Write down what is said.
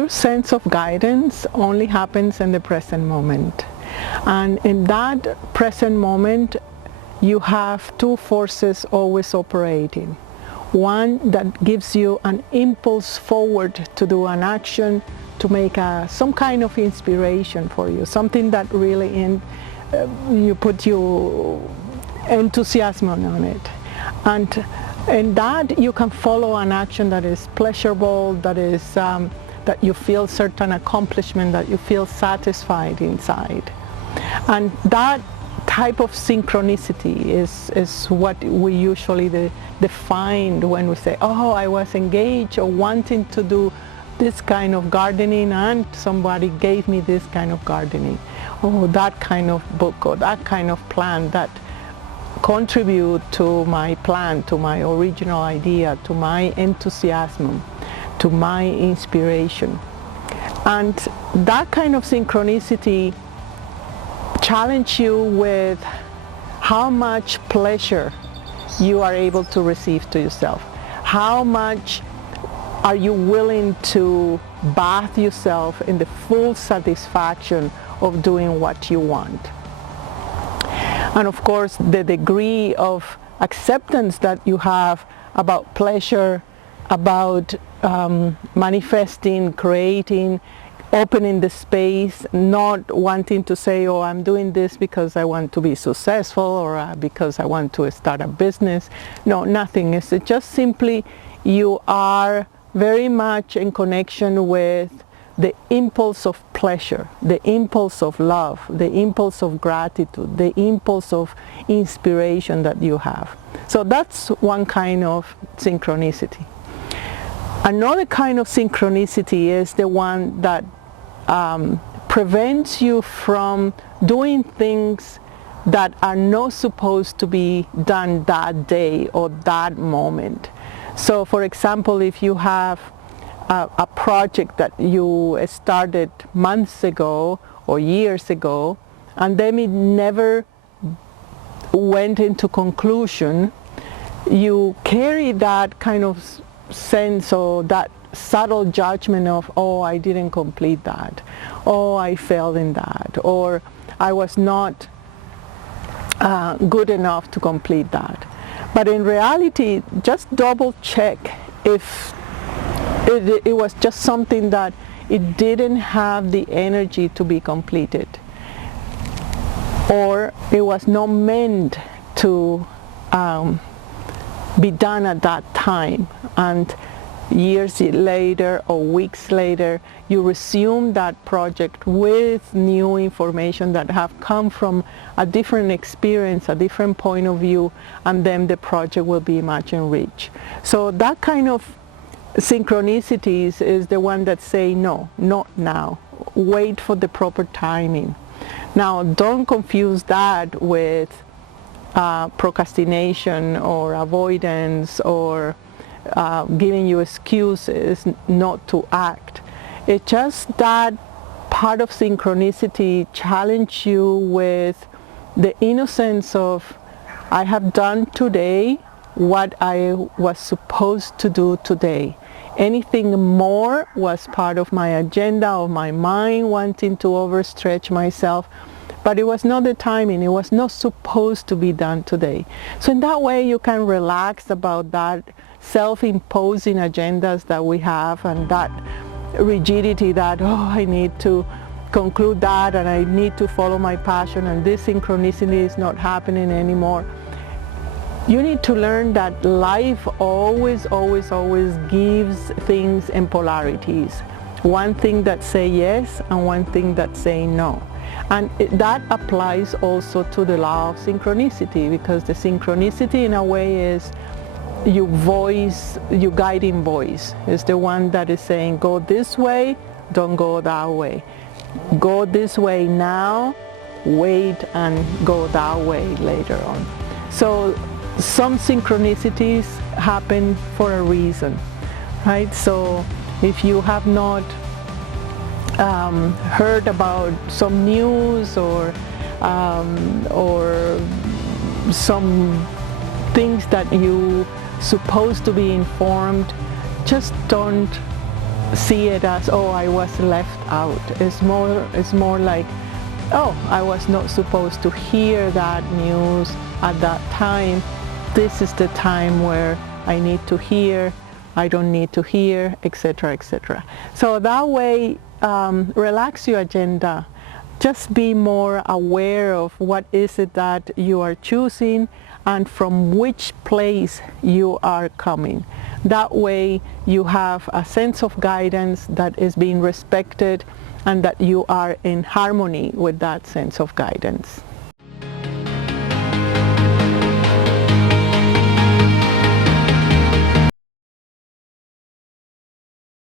pure sense of guidance only happens in the present moment. And in that present moment, you have two forces always operating. One that gives you an impulse forward to do an action, to make some kind of inspiration for you, something that really you put your enthusiasm on it. And in that you can follow an action that is pleasurable, that is that you feel certain accomplishment, that you feel satisfied inside. And that type of synchronicity is what we usually define when we say, oh, I was engaged or wanting to do this kind of gardening and somebody gave me this kind of gardening. Oh, that kind of book or that kind of plan that contribute to my plan, to my original idea, to my enthusiasm, to my inspiration. And that kind of synchronicity challenge you with how much pleasure you are able to receive to yourself. How much are you willing to bathe yourself in the full satisfaction of doing what you want? And of course, the degree of acceptance that you have about pleasure, about manifesting, creating, opening the space, not wanting to say, oh, I'm doing this because I want to be successful or because I want to start a business. No, nothing. It's just simply you are very much in connection with the impulse of pleasure, the impulse of love, the impulse of gratitude, the impulse of inspiration that you have. So that's one kind of synchronicity. Another kind of synchronicity is the one that prevents you from doing things that are not supposed to be done that day or that moment. So for example, if you have a project that you started months ago or years ago and then it never went into conclusion, you carry that kind of sense or that subtle judgment of, oh, I didn't complete that, oh, I failed in that, or I was not good enough to complete that. But in reality, just double check if it was just something that it didn't have the energy to be completed, or it was not meant to be done at that time, and years later or weeks later you resume that project with new information that have come from a different experience, a different point of view, and then the project will be much enriched. So that kind of synchronicities is the one that say no, not now, wait for the proper timing. Now don't confuse that with procrastination or avoidance or giving you excuses not to act. It's just that part of synchronicity challenge you with the innocence of, I have done today what I was supposed to do today. Anything more was part of my agenda, of my mind wanting to overstretch myself, but it was not the timing, it was not supposed to be done today. So in that way you can relax about that self-imposing agendas that we have and that rigidity that, oh, I need to conclude that and I need to follow my passion and this synchronicity is not happening anymore. You need to learn that life always gives things in polarities. One thing that say yes and one thing that say no. And that applies also to the law of synchronicity, because the synchronicity in a way is your voice, your guiding voice. Is the one that is saying, go this way, don't go that way. Go this way now, wait and go that way later on. So some synchronicities happen for a reason, right? So if you have not heard about some news or some things that you supposed to be informed, just don't see it as, oh, I was left out. It's more like, oh, I was not supposed to hear that news at that time. This is the time where I need to hear, I don't need to hear, etc., etc. So that way, relax your agenda. Just be more aware of what is it that you are choosing and from which place you are coming. That way you have a sense of guidance that is being respected and that you are in harmony with that sense of guidance.